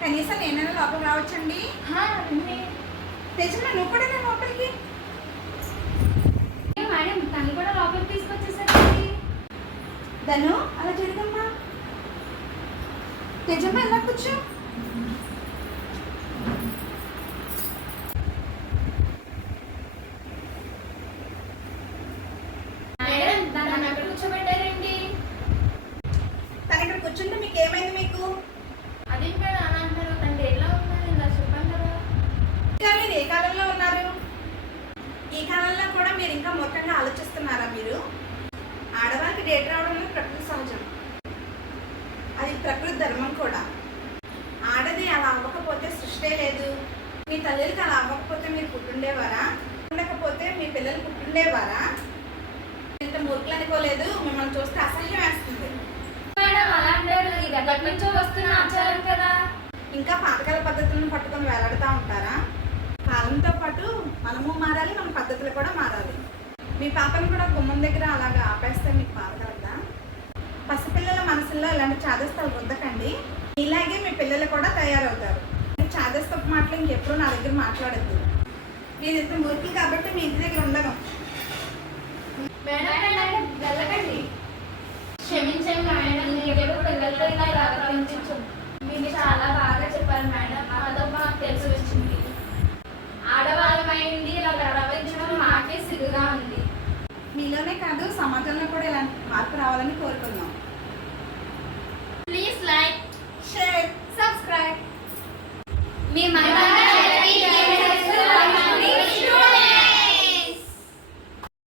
కనీసం నేనైనా లోపలికి రావచ్చండి? తేజమ్మ నువ్వు కూడా లోపలికి. మేడం తను కూడా లోపలికి తీసుకొచ్చేసరికి ధను అలా జరిగమ్మా. తేజమ్మ ఎలా కూర్చో. మేడం తను ఎక్కడ కూర్చోబెట్టారండి? తను ఇక్కడ కూర్చుంటే మీకు ఏమైంది? మీకు అదేంటి మేడం అలా అంటారు? తను ఎలా ఉన్నారు ఇలా చెప్పండి కదా. ఇంకా మీరు ఏ కాలంలో ఉన్నారు? ఈ కాలంలో కూడా మీరు ఇంకా మూర్ఖంగా ఆలోచిస్తున్నారా? మీరు ఆడవారికి డేట్ రావడం ప్రకృతి సహజం, అది ప్రకృతి ధర్మం కూడా. ఆడది అలా అవ్వకపోతే సృష్టే లేదు. మీ తల్లికి అలా అవ్వకపోతే మీరు పుట్టుండేవారా? ఉండకపోతే మీ పిల్లలు పుట్టుండేవారా? ఇంత మూర్ఖులు అనుకోలేదు. మిమ్మల్ని చూస్తే అసహ్యం వేస్తుంది. మేడం అలా అంటారు, ఇది ఎక్కడి నుంచో వస్తున్న ఆచారం కదా. ఇంకా పాతకాల పద్ధతులను పట్టుకొని వేలాడుతూ ఉంటారా? కాలంతో పాటు మనము మారాలి, మన పద్ధతులు కూడా మారాలి. మీ పాపను కూడా గుమ్మం దగ్గర అలాగా ఆపేస్తే మీకు బాధకలదా? పసిపిల్లల మనసుల్లో ఇలాంటి చాదస్తాలు రుద్దకండి. ఇలాగే మీ పిల్లలు కూడా తయారవుతారు. చాదస్తపు మాటలు ఇంకెప్పుడు నా దగ్గర మాట్లాడద్దు. నేను ఇంత మురికి కాబట్టి మీ ఇంటి దగ్గర ఉండను. వెళ్ళకండి. క్షమించండి మేడం, ఎప్పుడు పిల్లలతో ఇలా ప్రవర్తించు. మీరు చాలా బాగా చెప్పారు మేడం. అదో మాకు తెలిసి వచ్చింది. ఆడవాళ్ళమైంది ఇలా ప్రవర్తించడం మాకే సిగ్గుగా ఉంది. మీలోనే కాదు, సమాజంలో కూడా ఇలాంటి మార్పు రావాలని కోరుకుందాం. Please like